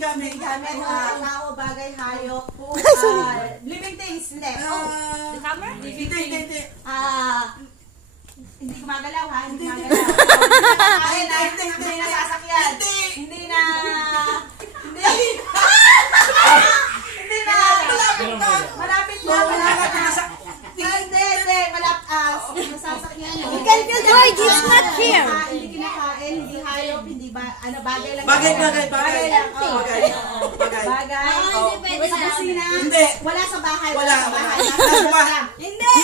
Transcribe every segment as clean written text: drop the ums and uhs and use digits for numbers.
gamit. Gamit, tao, bagay, hayop. Living things, hindi. The camera? Hindi. Hindi gumagalaw ha, hindi gumagalaw. Hindi na sasakyan. Hindi na... Malapit na. Hindi. Nasasakyan. You can feel the word, it's not here. Hindi kinakain, hindi hayop, hindi bagay lang. Bagay. Bagay. Sa kusina. Hindi. Wala sa bahay. Wala. Nasa bahay. Hindi.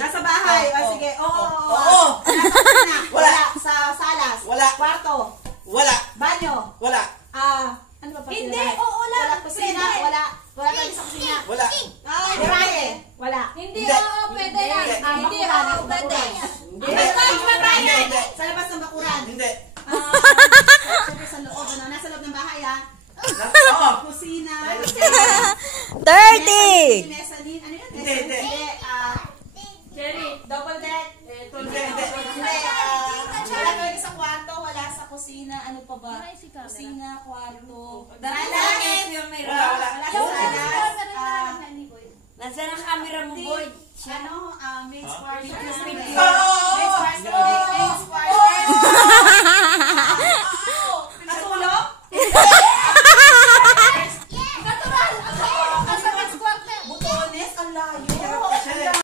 Nasa bahay. Sige. Oo. Wala. Sa salas. Wala. Kwarto. Wala. Banyo. Wala. Ano ba pa? Hindi, oo lang. Wala kusina. Wala tayo sa kusina. Wala. Garahe. Wala. Hindi, oo, pwede lang. Hindi, oo, pwede. Hindi. Sa labas ng bakuran. Hindi. Siyempre sa loob. Nasa loob ng bahay ha. Oo. Kusina. 30! Mezzanine. Ano yun? Hindi. Cherry. Double deck. Hindi. Wala talaga sa kwarto. Wala sa kusina. Ano pa ba? Kusina, kwarto. Langit. Wala. Wala sa salas. Nasaan ang camera mo, boy? Ano? Mixed party. Oo. Mixed party.